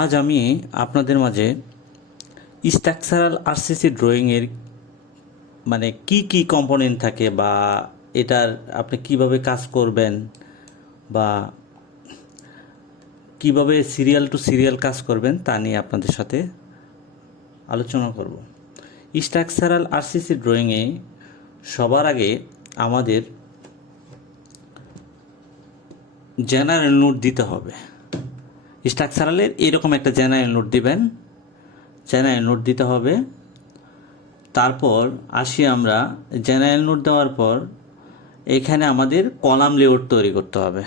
আজ আমি আপনাদের মাঝে স্ট্রাকচারাল আরসিসি ড্রয়িংয়ের মানে কি কম্পোনেন্ট থাকে বা এটার আপনি কিভাবে কাজ করবেন বা কিভাবে সিরিয়াল টু সিরিয়াল কাজ করবেন তা নিয়ে আপনাদের সাথে আলোচনা করব। স্ট্রাকচারাল আরসিসি ড্রয়িংয়ে সবার আগে আমাদের জেনারেল নোট দিতে হবে। স্ট্রাকচারালের এরকম একটা জেনারেল নোট দিবেন, জেনারেল নোট দিতে হবে। তারপর আসি আমরা জেনারেল নোট দেওয়ার পর এখানে আমাদের কলাম লেআউট তৈরি করতে হবে।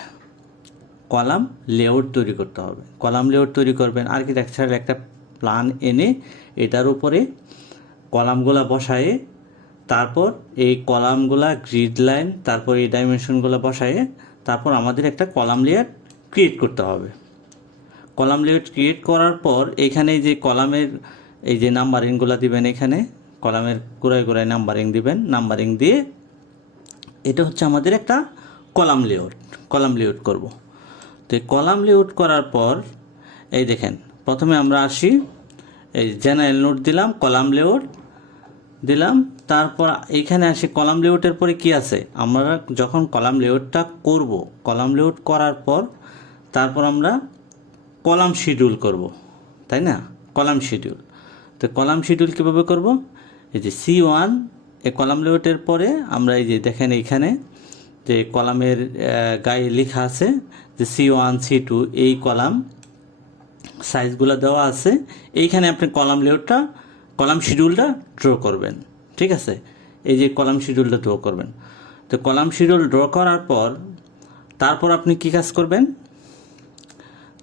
কলাম লেআউট তৈরি করতে হবে। কলাম লেআউট তৈরি করবেন আর্কিটেকচারাল একটা প্ল্যান এনে এটার উপরে কলামগুলা বসায়ে, তারপর এই কলামগুলা গ্রিড লাইন, তারপর এই ডাইমেনশনগুলো বসায়ে তারপর আমাদের একটা কলাম লেআউট ক্রিয়েট করতে হবে। কলাম লেআউট ক্রিয়েট করার পর এখানে যে কলামের এই যে নাম্বারিংগুলো দিবেন, এখানে কলামের গোড়ায় গোড়ায় নাম্বারিং দিবেন। নাম্বারিং দিয়ে এটা হচ্ছে আমাদের একটা কলাম লেআউট করব। তো এই কলাম লেআউট করার পর এই দেখেন, প্রথমে আমরা আসি এই জেনারেল নোট দিলাম, কলাম লেআউট দিলাম, তারপর এইখানে আসি কলাম লেআউটের পরে কি আছে, আমরা যখন কলাম লেআউটটা করব, কলাম লেআউট করার পর তারপর আমরা কলাম শিডিউল করব, তাই না? Column schedule. তো কলাম শিডিউল কীভাবে করব? এই যে C1 এই কলাম লেআউটের পরে আমরা এই যে দেখেন এইখানে যে কলামের গায়ে লেখা আছে যে C1 C2 এই কলাম সাইজগুলো দেওয়া আছে। এইখানে আপনি কলাম লেআউটটা কলাম শিডিউলটা ড্র করবেন, ঠিক আছে? এই যে কলাম শিডিউলটা ড্র করবেন। তো কলাম শিডিউল ড্র করার পর তারপর আপনি কি কাজ করবেন?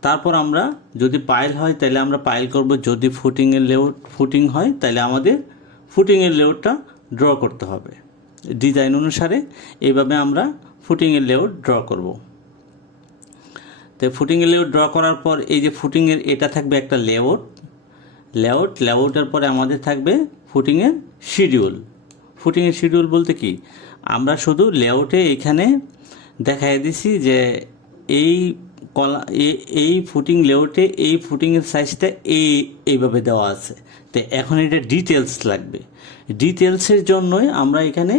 তারপর আমরা যদি পাইল হয় তাহলে আমরা পাইল করব, যদি ফুটিংয়ের লেআউট ফুটিং হয় তাহলে আমাদের ফুটিংয়ের লেআউটটা ড্র করতে হবে ডিজাইন অনুসারে। এইভাবে আমরা ফুটিংয়ের লেআউট ড্র করব। তো ফুটিংয়ের লেআউট ড্র করার পর এই যে ফুটিংয়ের এটা থাকবে একটা লেআউটের পরে আমাদের থাকবে ফুটিংয়ের শিডিউল বলতে কি, আমরা শুধু লেআউটে এখানে দেখাই দিছি যে এই ফুটিং লেআউটে এই ফুটিংয়ের সাইজটা এইভাবে দেওয়া আছে। তো এখন এটা ডিটেলস লাগবে। ডিটেলসের জন্যই আমরা এখানে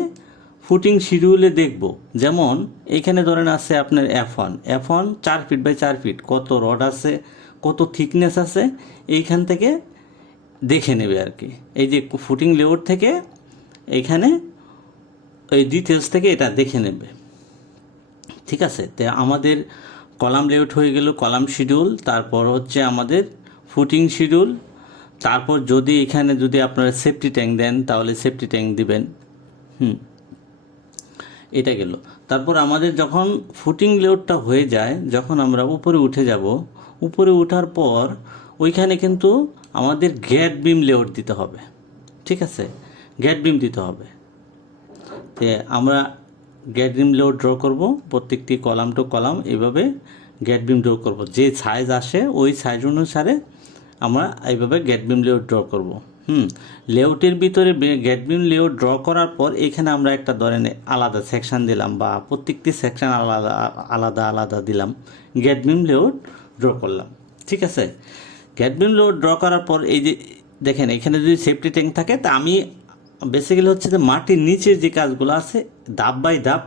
ফুটিং শিডিউলে দেখব। যেমন এখানে ধরেন আছে আপনার F1 4 ফিট বাই 4 ফিট, কত রড আছে, কত থিকনেস আছে, এইখান থেকে দেখে নেবে আর কি। এই যে ফুটিং লেআউট থেকে এইখানে এই ডিটেলস থেকে এটা দেখে নেবে, ঠিক আছে? তো আমাদের কলাম লেআউট হয়ে গেল, কলাম শিডিউল, তারপর হচ্ছে আমাদের ফুটিং শিডিউল। তারপর যদি এখানে যদি আপনারা সেফটি ট্যাঙ্ক দেন তাহলে সেফটি ট্যাঙ্ক দিবেন। এটা গেল। তারপর আমাদের যখন ফুটিং লেআউটটা হয়ে যায়, যখন আমরা উপরে উঠে যাব, উপরে ওঠার পর ওইখানে কিন্তু আমাদের গ্যাট বিম লেআউট দিতে হবে, ঠিক আছে? গ্যাট বিম দিতে হবে। তো আমরা গ্যাট বিম লেআউট ড্র করব, প্রত্যেকটি কলাম টু কলাম এইভাবে গ্যাট বিম ড্র করব। যে সাইজ আসে ওই সাইজ অনুসারে আমরা এইভাবে গ্যাট বিম লেআউট ড্র করব। লেআউটের ভিতরে গ্যাট বিম লেআউট ড্র করার পর এখানে আমরা একটা ধরনের আলাদা সেকশন দিলাম বা প্রত্যেকটি সেকশন আলাদা দিলাম, গ্যাট বিম লেআউট ড্র করলাম, ঠিক আছে? গ্যাট বিম লেআউট ড্র করার পর এই যে দেখেন এখানে যদি সেফটি ট্যাঙ্ক থাকে, তা আমি বেসিক্যালি হচ্ছে যে মাটির নিচের যে কাজগুলো আছে ধাপ বাই ধাপ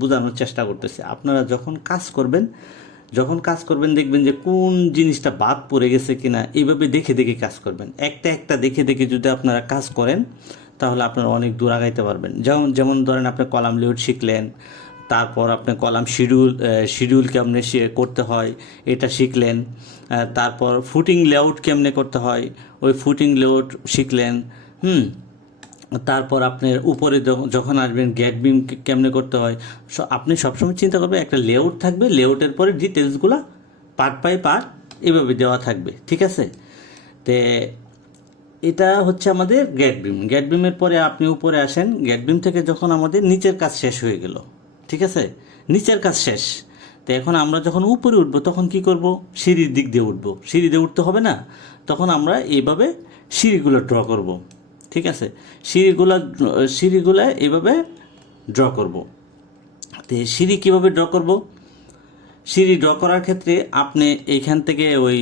বোঝানোর চেষ্টা করতেছি। আপনারা যখন কাজ করবেন দেখবেন যে কোন জিনিসটা বাদ পড়ে গেছে কিনা, এইভাবে দেখে কাজ করবেন। একটা দেখে যদি আপনারা কাজ করেন তাহলে আপনারা অনেক দূর আগাইতে পারবেন। যেমন ধরেন আপনি কলাম লেআউট শিখলেন, তারপর আপনি কলাম শিডিউল কেমনে করতে হয় এটা শিখলেন, তারপর ফুটিং লেআউট কেমনে করতে হয় ওই ফুটিং লেআউট শিখলেন। তারপর আপনার উপরে যখন আসবেন গ্যাট বিম কেমনে করতে হয়। আপনি সবসময় চিন্তা করবেন একটা লেআউট থাকবে, লেআউটের পরে ডিটেলসগুলো পার্ট বাই পার্ট এভাবে দেওয়া থাকবে, ঠিক আছে? তো এটা হচ্ছে আমাদের গ্যাট বিমের পরে আপনি উপরে আসেন। গ্যাট বিম থেকে যখন আমাদের নিচের কাজ শেষ হয়ে গেল, ঠিক আছে? নিচের কাজ শেষ। তো এখন আমরা যখন উপরে উঠবো তখন কি করব? সিঁড়ির দিক দিয়ে উঠবো। সিঁড়ি দিয়ে উঠতে হবে না? তখন আমরা এইভাবে সিঁড়িগুলো ড্র করব, ঠিক আছে? সিঁড়িগুলা এইভাবে ড্র করব। তো সিঁড়ি কীভাবে ড্র করব? সিঁড়ি ড্র করার ক্ষেত্রে আপনি এইখান থেকে ওই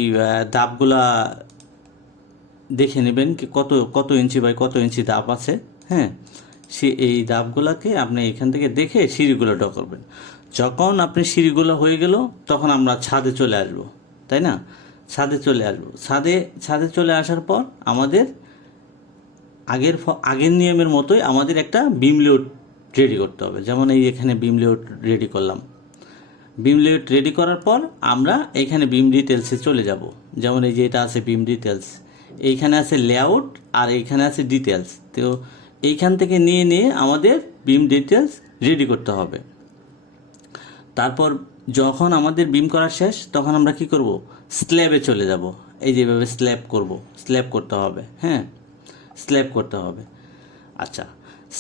দাবগুলা দেখে নেবেন কি কত কত ইঞ্চি বাই কত ইঞ্চি দাব আছে। হ্যাঁ, এই দাবগুলোকে আপনি এখান থেকে দেখে সিঁড়িগুলো ড্র করবেন। যখন আপনি সিঁড়িগুলো হয়ে গেল তখন আমরা ছাদে চলে আসব, তাই না? ছাদে চলে আসব। ছাদে চলে আসার পর আমাদের আগের নিয়মের মতোই আমাদের একটা বিম লেআউট রেডি করতে হবে। যেমন এই এখানে বিম লেআউট রেডি করলাম। বিম লেআউট রেডি করার পর আমরা এইখানে বিম ডিটেলসে চলে যাব। যেমন এই যে এটা আছে বিম ডিটেলস, এইখানে আছে লেআউট আর এইখানে আছে ডিটেলস। তো এইখান থেকে নিয়ে আমাদের বিম ডিটেলস রেডি করতে হবে। তারপর যখন আমাদের বিম করা শেষ তখন আমরা কি করব, স্ল্যাবে চলে যাব। এই যেভাবে স্ল্যাব করতে হবে। হ্যাঁ, স্ল্যাব করতে হবে। আচ্ছা,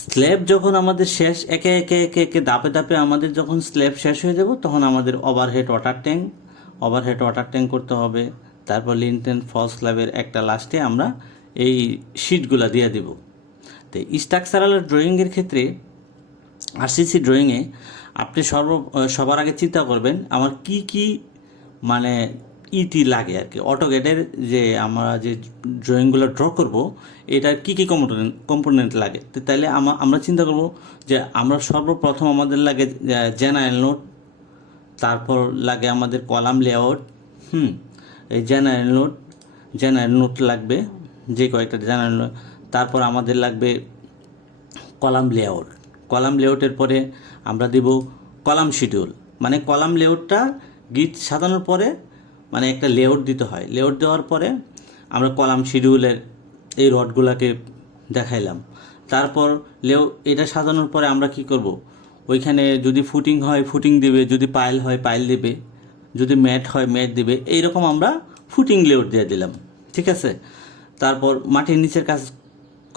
স্ল্যাব যখন আমাদের শেষ, একে একে একে একে ধাপে ধাপে আমাদের যখন স্ল্যাব শেষ হয়ে যাব তখন আমাদের ওভারহেড ওয়াটার ট্যাঙ্ক করতে হবে। তারপর লিন্টেল ফলস স্ল্যাবের একটা লাস্টে আমরা এই শিটগুলো দিয়ে দিব। তো স্ট্রাকচারাল ড্রয়িংয়ের ক্ষেত্রে আরসিসি ড্রয়িংয়ে আপনি সবার আগে চিন্তা করবেন আমার কি মানে ইটি লাগে আর কি। অটোক্যাডের যে আমরা যে ড্রয়িংগুলো ড্র করব এটার কি কম্পোনেন্ট লাগে। তো তাহলে আমরা চিন্তা করব যে আমরা সর্বপ্রথম আমাদের লাগে জেনারেল নোট, তারপর লাগে আমাদের কলাম লেআউট। এই জেনারেল নোট লাগবে, যে কয়েকটা জেনারেল নোট। তারপর আমাদের লাগবে কলাম লেআউটের পরে আমরা দেব কলাম শিডিউল। মানে কলাম লেআউটটা গিট সাজানোর পরে মানে একটা লেআউট দিতে হয়। লেআউট দেওয়ার পরে আমরা কলাম শিডিউলের এই রডগুলোকে দেখাইলাম। তারপর এটা সাজানোর পরে আমরা কি করব, ওইখানে যদি ফুটিং হয় ফুটিং দিবে, যদি পাইল হয় পাইল দিবে, যদি ম্যাট হয় ম্যাট দিবে। এইরকম আমরা ফুটিং লেআউট দিয়ে দিলাম, ঠিক আছে। তারপর মাটির নিচের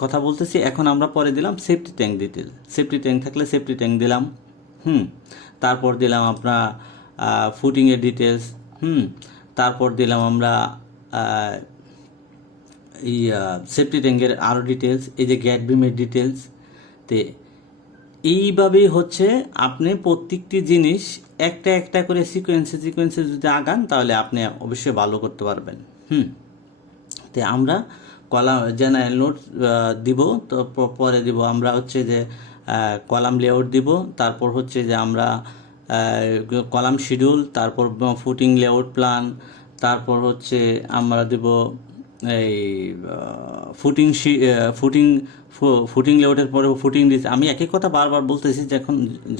কথা বলতেছি। এখন আমরা পরে দিলাম safety tank detail. Safety tank থাকলে সেফটি ট্যাঙ্ক দিলাম। তারপর দিলাম আমরা ফুটিংয়ের ডিটেলস। তারপর দিলাম আমরা এই সেফটি ট্যাঙ্কের আরও ডিটেলস, এই যে গ্যাট বিমের ডিটেলস। তো এইভাবেই হচ্ছে আপনি প্রত্যেকটি জিনিস একটা একটা করে সিকোয়েন্সে যদি আগান তাহলে আপনি অবশ্যই ভালো করতে পারবেন। তো আমরা জেনারেল নোট দিব, তো পরে দিব আমরা হচ্ছে যে কলাম লেআউট দিব। তারপর হচ্ছে যে আমরা কলাম শিডিউল, তারপর ফুটিং লেআউট প্ল্যান, তারপর হচ্ছে আমরা দেব এই ফুটিং লেআউটের পরে ফুটিং দিচ্ছে। আমি একই কথা বারবার বলতেছি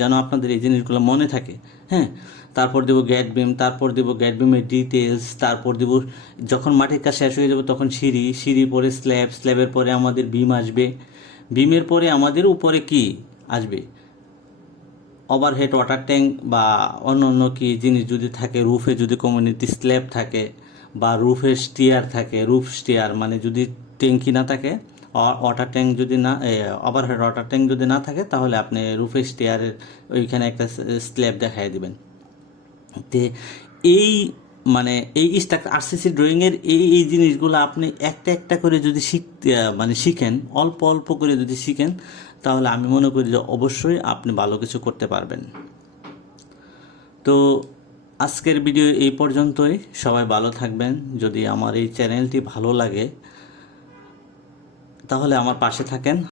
যেন আপনাদের এই জিনিসগুলো মনে থাকে। হ্যাঁ, তারপর দেবো গ্যাট বিম, তারপর দেবো গ্যাট বিমের ডিটেলস, তারপর দেবো যখন মাটির কাজ শেষ হয়ে যাবে তখন সিঁড়ি পরে স্ল্যাবের পরে আমাদের বিম আসবে, বিমের পরে আমাদের উপরে কি আসবে, ওভারহেড ওয়াটার ট্যাঙ্ক বা অন্য কি জিনিস যদি থাকে, রুফে যদি কমিউনিটি স্ল্যাব থাকে বা রুফের স্টিয়ার থাকে, রুফ স্টিয়ার মানে যদি ট্যাঙ্কি না থাকে, ওয়াটার ট্যাঙ্ক যদি না, ওভারহেড ওয়াটার ট্যাঙ্ক যদি না থাকে তাহলে আপনি রুফের স্টিয়ারের ওইখানে একটা স্ল্যাব দেখাই দিবেন। তে এই মানে এই আরসিসি ড্রয়িংয়ের এই জিনিসগুলো আপনি একটা একটা করে যদি শিখেন, অল্প অল্প করে যদি শিখেন তাহলে আমি মনে করি যে অবশ্যই আপনি ভালো কিছু করতে পারবেন। তো আজকের ভিডিও এই পর্যন্তই। সবাই ভালো থাকবেন। যদি আমার এই চ্যানেলটি ভালো লাগে তাহলে আমার পাশে থাকেন।